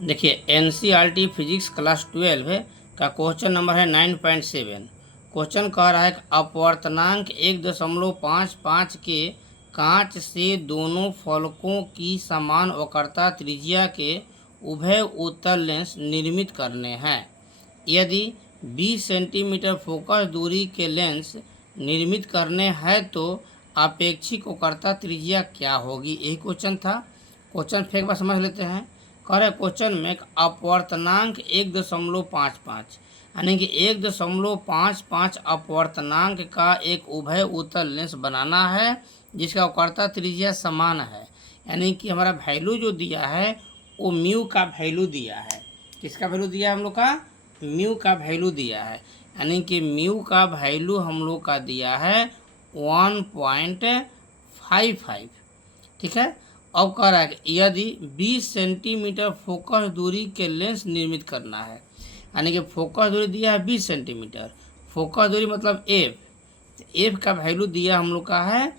देखिए NCERT physics class 12 का question number है 9.7। क्वेश्चन कह रहा है कि अपवर्तनांक 1.55 के कांच से दोनों फलकों की समान वक्रता त्रिज्या के उभय उत्तल लेंस निर्मित करने हैं। यदि 20 सेंटीमीटर फोकस दूरी के लेंस निर्मित करने हैं तो अपेक्षित वक्रता त्रिज्या क्या होगी, यही क्वेश्चन था। क्वेश्चन फिर एक बार समझ लेते हैं। कह रहे क्वेश्चन में अपवर्तनांक 1.55 यानी कि 1.55 अपवर्तनांक का एक उभय उत्तल लेंस बनाना है जिसका वक्रता त्रिज्या समान है। यानी कि हमारा वैल्यू जो दिया है वो म्यू का वैल्यू दिया है। किसका वैल्यू दिया है हम लोग का? म्यू का वैल्यू दिया है। यानी कि म्यू का वैल्यू हम लोग का दिया है 1.55। ठीक है। अब कह रहा है कि यदि 20 सेंटीमीटर फोकस दूरी के लेंस निर्मित करना है, यानी कि फोकस दूरी दिया है 20 सेंटीमीटर, फोकस दूरी मतलब एफ, एफ का वैल्यू दिया हम लोग का है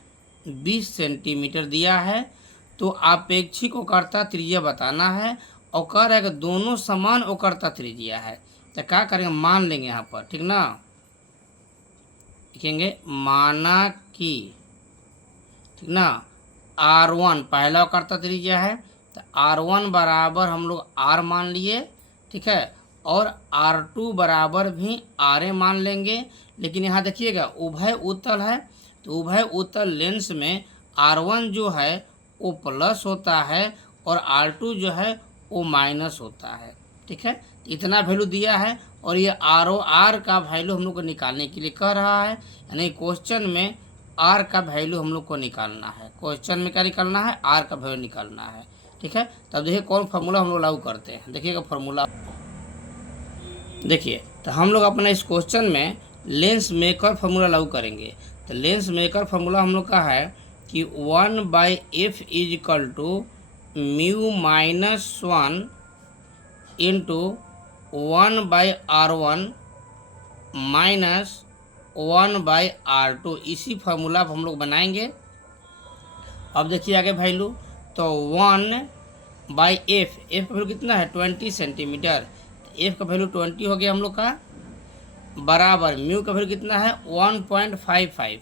20 सेंटीमीटर दिया है। तो आपेक्षिक वक्रता त्रिज्या बताना है और कह रहा है कि दोनों समान वक्रता त्रिज्या है। तो क्या करेंगे, मान लेंगे यहाँ पर, ठीक ना, लिखेंगे माना कि, ठीक ना, R1 पहला वक्रता त्रिज्या है तो R1 बराबर हम लोग R मान लिए, ठीक है, और R2 बराबर भी RA मान लेंगे। लेकिन यहाँ देखिएगा उभय उत्तल है तो उभय उत्तल लेंस में R1 जो है वो प्लस होता है और R2 जो है वो माइनस होता है। ठीक है, इतना वैल्यू दिया है और ये ROR का वैल्यू हम लोग को निकालने के लिए कह रहा है। यानी क्वेश्चन में R का वैल्यू हम लोग को निकालना है। क्वेश्चन में क्या निकालना है? R का वैल्यू निकालना है। ठीक है, तब देखिए कौन फार्मूला हम लोग लागू करते हैं। देखिएगा फार्मूला, देखिए तो हम लोग अपना इस क्वेश्चन में लेंस मेकर फार्मूला लागू करेंगे। तो लेंस मेकर फार्मूला हम लोग का है कि 1/f is equal to mu minus 1 into 1/R1 minus 1/R2। इसी फार्मूला को हम लोग बनाएंगे। अब देखिए आगे वैल्यू, तो 1/f, एफ का वैल्यू कितना है 20 सेंटीमीटर, एफ का वैल्यू 20 हो गया हम लोग का, बराबर म्यू का वैल्यू कितना है 1.55,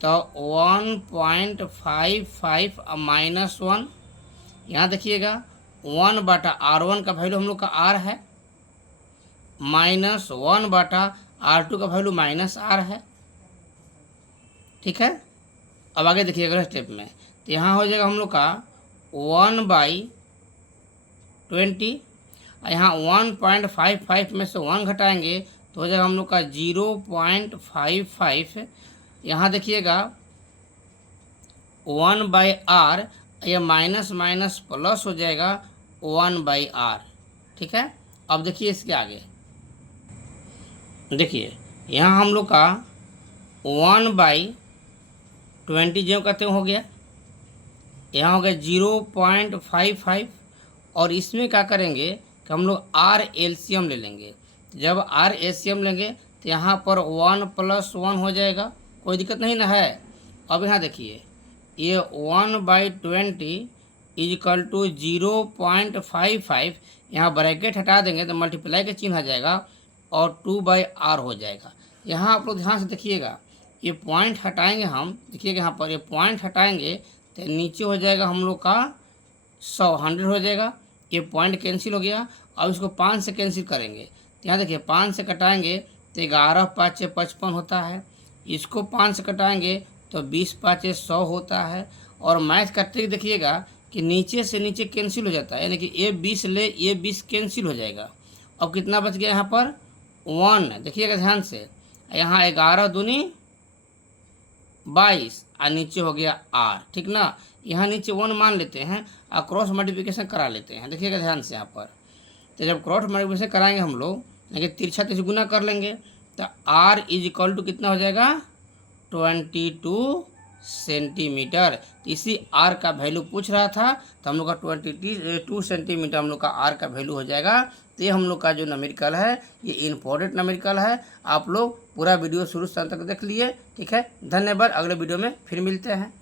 तो 1.55 माइनस 1, यहाँ देखिएगा 1/R1 का वैल्यू हम लोग का R है, माइनस 1/R2 का वैल्यू माइनस R है। ठीक है, अब आगे देखिए अगले स्टेप में, तो यहाँ हो जाएगा हम लोग का 1/20, यहाँ 1.55 में से 1 घटाएंगे तो हो जाएगा हम लोग का 0.55। यहाँ देखिएगा 1/R, यह माइनस माइनस प्लस हो जाएगा 1/R। ठीक है, अब देखिए इसके आगे, देखिए यहाँ हम लोग का 1/20 जो कहते हो गया, यहाँ हो गया 0.55 और इसमें क्या करेंगे कि हम लोग R एलसीएम ले लेंगे। जब R एलसीएम लेंगे तो यहाँ पर 1 + 1 हो जाएगा, कोई दिक्कत नहीं ना है। अब यहाँ देखिए ये 1/20 इज इक्वल टू 0.55, यहाँ ब्रैकेट हटा देंगे तो मल्टीप्लाई का चिन्ह आ जाएगा और 2/R हो जाएगा। यहाँ आप लोग ध्यान से देखिएगा, ये पॉइंट हटाएंगे हम, देखिएगा यहाँ पर ये पॉइंट हटाएंगे तो नीचे हो जाएगा हम लोग का 100 हो जाएगा, ये पॉइंट कैंसिल हो गया। अब इसको 5 से कैंसिल करेंगे तो यहाँ देखिए 5 से कटाएंगे तो 11×5 = 55 होता है, इसको 5 से कटाएंगे तो 20×5 = 100 होता है। और मैथ करते ही देखिएगा कि नीचे से नीचे कैंसिल हो जाता है, यानी कि ये 20 ले ये 20 कैंसिल हो जाएगा। अब कितना बच गया यहाँ पर 1, देखिएगा ध्यान से, यहाँ 11 दूनी 22 और नीचे हो गया R। ठीक ना, यहाँ नीचे 1 मान लेते हैं और क्रॉस मल्टीप्लिकेशन करा लेते हैं। देखिएगा ध्यान से यहाँ पर, तो जब क्रॉस मल्टीप्लिकेशन कराएंगे हम लोग, लेकिन तिरछा तिरछा गुना कर लेंगे तो R इज इक्वल टू कितना हो जाएगा 22 सेंटीमीटर। इसी R का वैल्यू पूछ रहा था तो हम लोग का 22 सेंटीमीटर हम लोग का R का वैल्यू हो जाएगा। तो ये हम लोग का जो न्यूमेरिकल है ये इम्पोर्टेंट न्यूमेरिकल है। आप लोग पूरा वीडियो शुरू से अंत तक देख लिए। ठीक है, धन्यवाद। अगले वीडियो में फिर मिलते हैं।